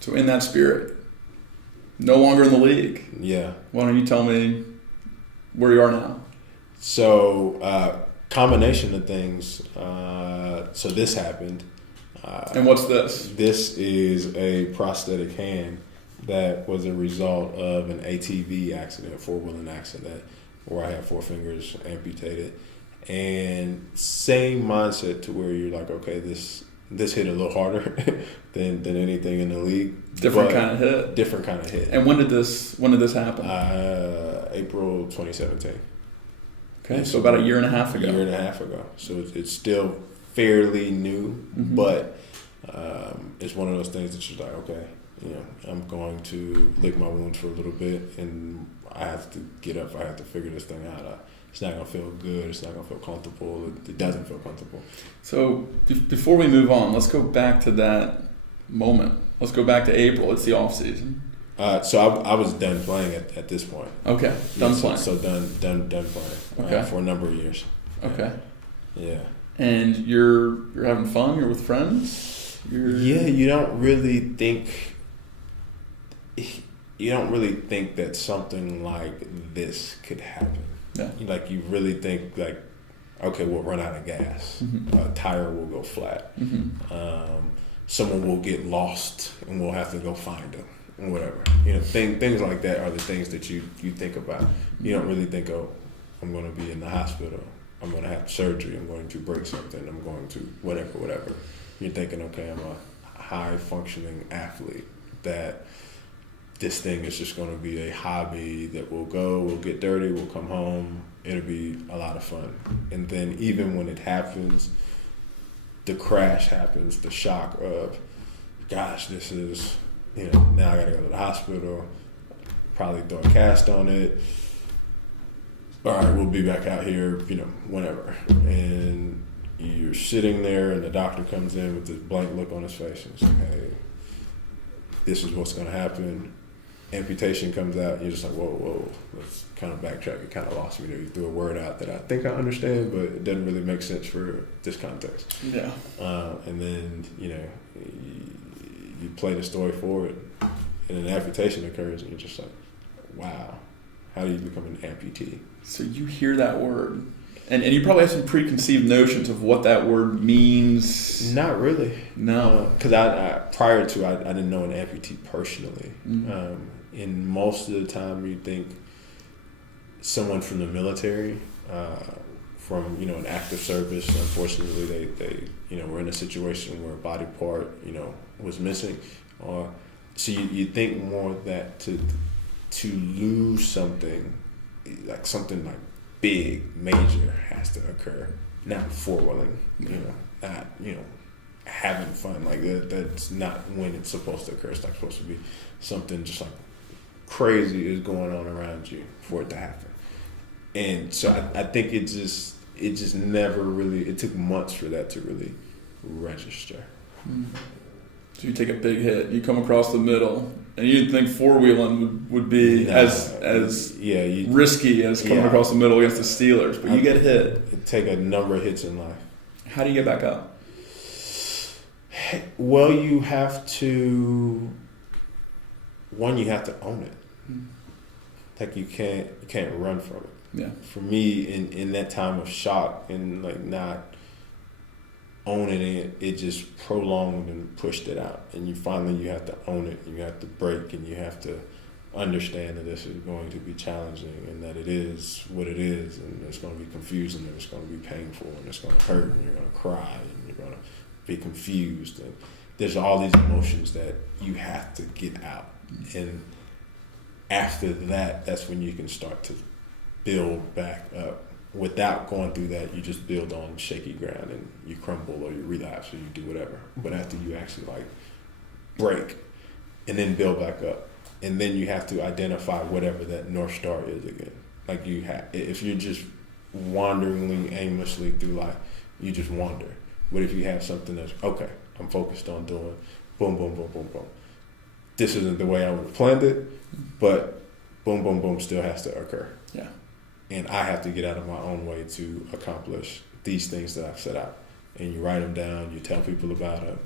So in that spirit, no longer in the league. Yeah. Why don't you tell me where you are now? So combination of things. So this happened. And what's this? This is a prosthetic hand that was a result of an ATV accident, a four-wheeling accident, where I had 4 fingers amputated. And same mindset to where you're like, okay, this hit a little harder than anything in the league. Different kind of hit. Different kind of hit. And when did this happen? April 2017. Okay, so about a year and a half ago. A year and a half ago. So it's still fairly new, but it's one of those things that you're like, okay, I'm going to lick my wounds for a little bit, and I have to get up. I have to figure this thing out. It's not going to feel good. It's not going to feel comfortable. It doesn't feel comfortable. So before we move on, let's go back to that moment. Let's go back to April. It's the off season. So I was done playing at this point. Okay, done playing. So done playing. Okay. For a number of years. Okay. Yeah. And you're having fun. You're with friends. Yeah, you don't really think that something like this could happen. Yeah. Like you really think like, okay, we'll run out of gas. A tire will go flat. Someone will get lost, and we'll have to go find them. Whatever, things like that are the things that you think about. You don't really think, oh, I'm going to be in the hospital, I'm going to have surgery, I'm going to break something, I'm going to whatever. You're thinking, okay, I'm a high functioning athlete, that this thing is just going to be a hobby that we'll get dirty, we'll come home, it'll be a lot of fun. And then even when it happens, the crash happens, the shock of, gosh, this is, now I gotta go to the hospital, probably throw a cast on it. All right, we'll be back out here, whenever. And you're sitting there, and the doctor comes in with this blank look on his face and says, hey, this is what's gonna happen. Amputation comes out, and you're just like, whoa, let's kind of backtrack. It kind of lost me there. You threw a word out that I think I understand, but it doesn't really make sense for this context. Yeah. And then, you play the story forward, and an amputation occurs, and you're just like, wow, how do you become an amputee? So you hear that word, and you probably have some preconceived notions of what that word means. Not really. No. Because I prior to, I didn't know an amputee personally. And most of the time you think someone from the military, from an active service. Unfortunately, they were in a situation where a body part was missing, or so you think more that to lose something like big major has to occur, not four-wheeling, not having fun like that. That's not when it's supposed to occur. It's not supposed to be something just like crazy is going on around you for it to happen. And so I think it just never really, it took months for that to really register. So you take a big hit, you come across the middle, and you'd think four-wheeling would be as risky as coming across the middle against the Steelers, but you get hit. It take a number of hits in life. How do you get back up? Well, you have to own it. Like you can't run from it. Yeah. For me, in that time of shock and like not owning it, it just prolonged and pushed it out. And you have to own it, and you have to break, and you have to understand that this is going to be challenging, and that it is what it is, and it's going to be confusing, and it's going to be painful, and it's going to hurt, and you're going to cry, and you're going to be confused, and there's all these emotions that you have to get out. And after that, that's when you can start to build back up. Without going through that, you just build on shaky ground, and you crumble, or you relapse, or you do whatever. But after you actually break and then build back up, and then you have to identify whatever that North Star is again. Like if you're just wandering aimlessly through life, you just wander. But if you have something that's, okay, I'm focused on doing boom, boom, boom, boom, boom. This isn't the way I would have planned it, but boom, boom, boom still has to occur. Yeah. And I have to get out of my own way to accomplish these things that I've set out. And you write them down, you tell people about them,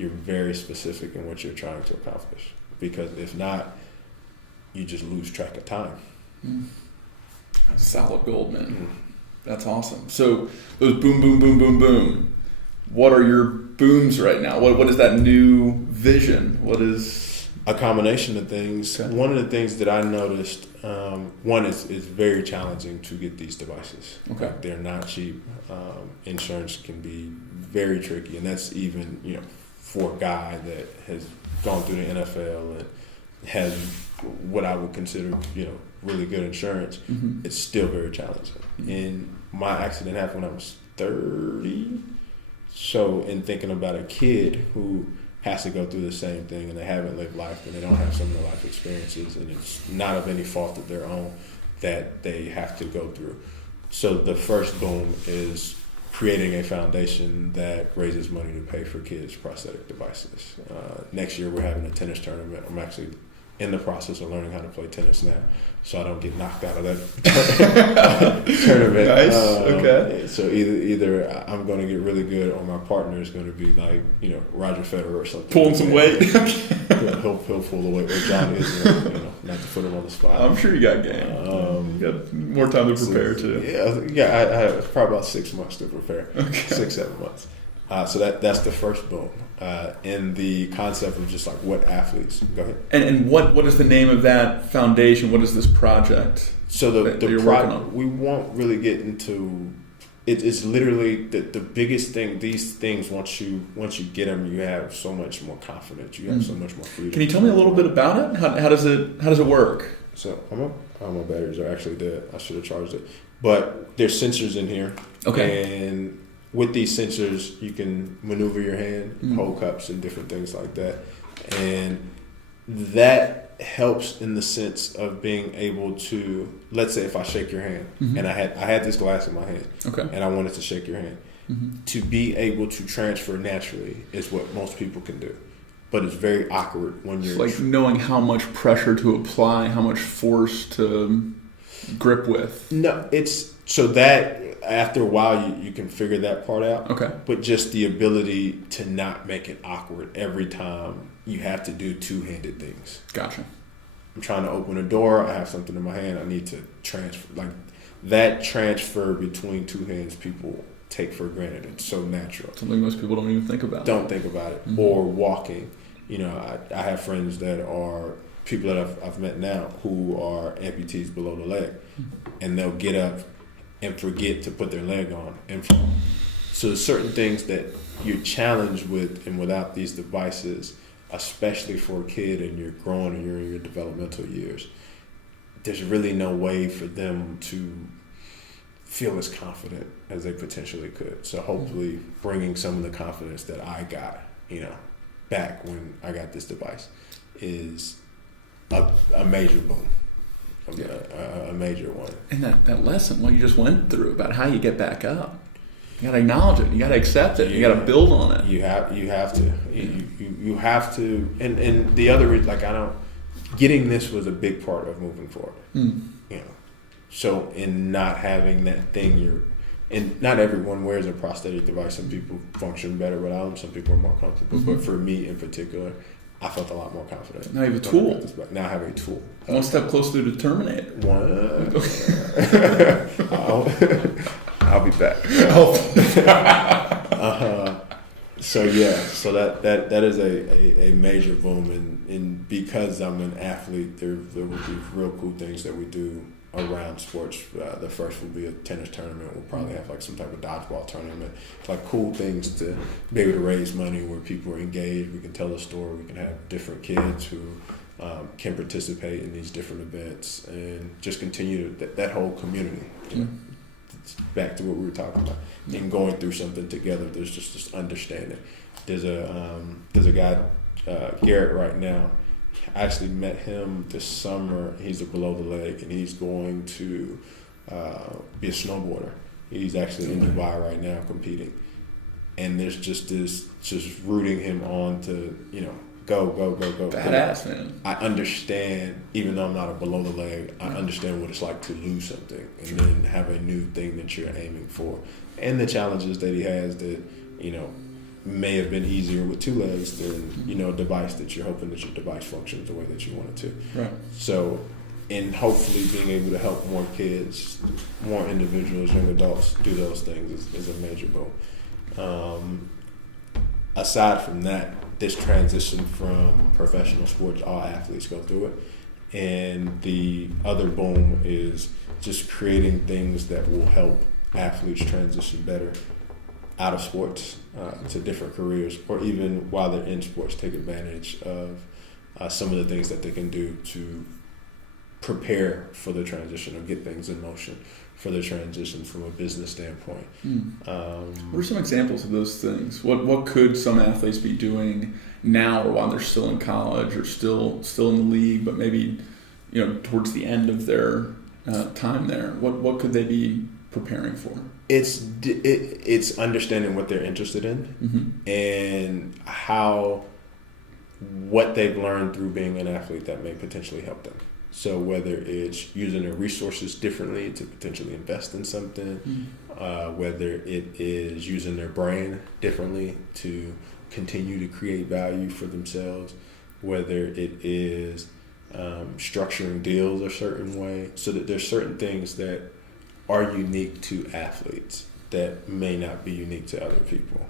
you're very specific in what you're trying to accomplish. Because if not, you just lose track of time. That's solid gold, man. That's awesome. So those boom, boom, boom, boom, boom. What are your booms right now? What is that new vision? What is a combination of things? Okay. One of the things that I noticed, one is very challenging to get these devices. Okay, like, they're not cheap. Insurance can be very tricky, and that's even for a guy that has gone through the NFL and has what I would consider really good insurance. It's still very challenging. And my accident happened when I was 30. So in thinking about a kid who has to go through the same thing and they haven't lived life and they don't have some of the life experiences and it's not of any fault of their own that they have to go through. So the first boom is creating a foundation that raises money to pay for kids' prosthetic devices. Next year we're having a tennis tournament. I'm actually in the process of learning how to play tennis now, so I don't get knocked out of that tournament. Nice. Okay. So either I'm going to get really good, or my partner is going to be like Roger Federer or something. Pulling some weight. He'll pull the weight. Or John is, not to put him on the spot. I'm sure you got game. You got more time to prepare too. Yeah. I have probably about 6 months to prepare. Okay. 6-7 months. So that's the first boom. In the concept of just like what athletes. Go ahead. And what is the name of that foundation? What is this project? So the working on? We won't really get into it. It's literally the biggest thing. These things once you get them, you have so much more confidence. You have so much more freedom. Can you tell me a little bit about it? How does it work? So my batteries are actually dead. I should have charged it. But there's sensors in here. Okay. And with these sensors, you can maneuver your hand, hold cups, and different things like that. And that helps in the sense of being able to, let's say if I shake your hand, and I had this glass in my hand, and I wanted to shake your hand, to be able to transfer naturally is what most people can do. But it's very awkward when you're... It's like knowing how much pressure to apply, how much force to grip with. No, it's... So that... After a while, you can figure that part out. Okay. But just the ability to not make it awkward every time you have to do two-handed things. Gotcha. I'm trying to open a door. I have something in my hand. I need to transfer. Like that transfer between two hands, people take for granted. It's so natural. Something most people don't even think about. Don't think about it. Or walking. I have friends that are people that I've met now who are amputees below the leg, and they'll get up and forget to put their leg on and fall. So there's certain things that you're challenged with, and without these devices, especially for a kid and you're growing and you're in your developmental years, there's really no way for them to feel as confident as they potentially could. So hopefully bringing some of the confidence that I got, back when I got this device is a major boom. A major one. And that lesson, what you just went through about how you get back up, you got to acknowledge it. You got to accept it. You got to build on it. You have to. You have to. And the other is getting this was a big part of moving forward. So in not having that thing, and not everyone wears a prosthetic device. Some people function better without them. Some people are more comfortable. But for me in particular, I felt a lot more confident. Now you have a tool. Now I have a tool. One step closer to Terminator. I'll be back. So that is a major boom, and because I'm an athlete, there will be real cool things that we do around sports. The first will be a tennis tournament. We'll probably have like some type of dodgeball tournament. Like cool things to be able to raise money where people are engaged. We can tell a story. We can have different kids who can participate in these different events and just continue that whole community. It's back to what we were talking about. And going through something together. There's just this understanding. There's a guy, Garrett, right now. I actually met him this summer. He's a below the leg, and he's going to be a snowboarder. He's actually in Dubai right now competing. And there's just rooting him on to, go. Badass, man. I understand, even though I'm not a below the leg, I understand what it's like to lose something and then have a new thing that you're aiming for. And the challenges that he has that, may have been easier with 2 legs than, you know, a device that you're hoping that your device functions the way that you want it to. Right. So, and hopefully being able to help more kids, more individuals, young adults do those things is a major goal. Aside from that, this transition from professional sports, all athletes go through it. And the other boom is just creating things that will help athletes transition better out of sports to different careers, or even while they're in sports, take advantage of some of the things that they can do to prepare for the transition or get things in motion for the transition from a business standpoint. What are some examples of those things? What could some athletes be doing now, or while they're still in college or still in the league, but maybe, you know, towards the end of their time there? What could they be preparing for? It's understanding what they're interested in and how what they've learned through being an athlete that may potentially help them. So whether it's using their resources differently to potentially invest in something, whether it is using their brain differently to continue to create value for themselves, whether it is structuring deals a certain way, so that there's certain things that are unique to athletes that may not be unique to other people.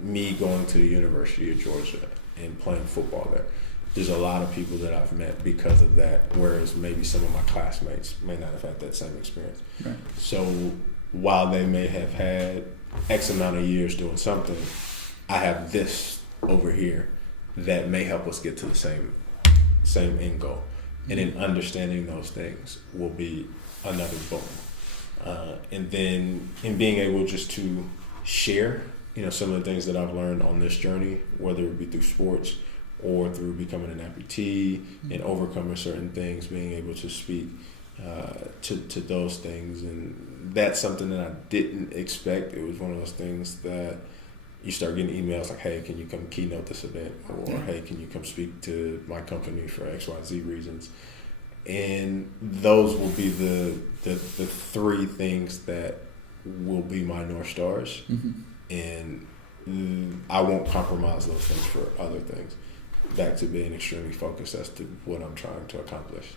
Me going to the University of Georgia and playing football there, there's a lot of people that I've met because of that, whereas maybe some of my classmates may not have had that same experience. Right. So while they may have had X amount of years doing something, I have this over here that may help us get to the same end goal. And in understanding those things will be another boom. And then in being able just to share, you know, some of the things that I've learned on this journey, whether it be through sports or through becoming an amputee and overcoming certain things, being able to speak to those things. And that's something that I didn't expect. It was one of those things that you start getting emails like, hey, can you come keynote this event? Or, hey, can you come speak to my company for XYZ reasons? And those will be the 3 things that will be my North Stars. And I won't compromise those things for other things. Back to being extremely focused as to what I'm trying to accomplish.